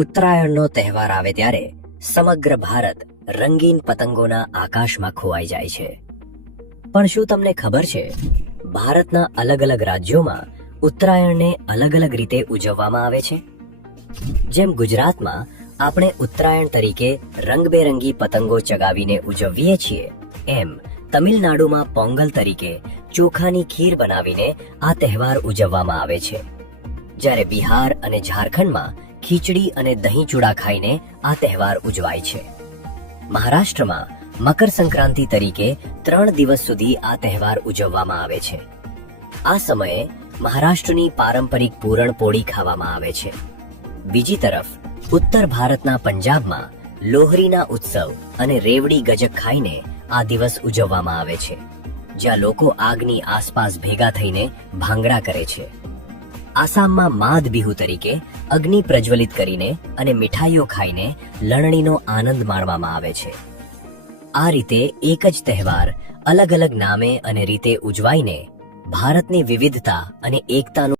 ઉત્તરાયણનો તહેવાર આવે ત્યારે સમગ્ર ભારત રંગીન પતંગોના આકાશમાં ખોવાઈ જાય છે. પણ શું તમને ખબર છે, ભારતના અલગ અલગ રાજ્યોમાં ઉત્તરાયણને અલગ અલગ રીતે ઉજવવામાં આવે છે? જેમ ગુજરાતમાં આપણે ઉત્તરાયણ તરીકે રંગબેરંગી પતંગો ચગાવીને ઉજવીએ છીએ, એમ તમિલનાડુમાં પોંગલ તરીકે ચોખાની ખીર બનાવીને આ તહેવાર ઉજવવામાં આવે છે. જ્યારે બિહાર અને ઝારખંડમાં ખીચડી અને દહીં ચૂડા ખાઈને આ તહેવાર ઉજવાય છે. મહારાષ્ટ્રમાં મકર સંક્રાંતિ તરીકે 3 દિવસ સુધી આ તહેવાર ઉજવવામાં આવે છે. આ સમયે મહારાષ્ટ્રની પારંપરિક પૂરણપોળી ખાવામાં આવે છે. બીજી તરફ ઉત્તર ભારતના પંજાબમાં લોહરીના ઉત્સવ અને રેવડી ગજક ખાઈને આ દિવસ ઉજવવામાં આવે છે, જ્યાં લોકો આગની આસપાસ ભેગા થઈને ભાંગડા કરે છે. આસામમાં માદ બિહુ તરીકે અગ્નિ પ્રજ્વલિત કરીને અને મીઠાઈઓ ખાઈને લણણીનો આનંદ માણવામાં આવે છે. આ રીતે એક જ તહેવાર અલગ અલગ નામે અને રીતે ઉજવાઈને ભારતની વિવિધતા અને એકતાનું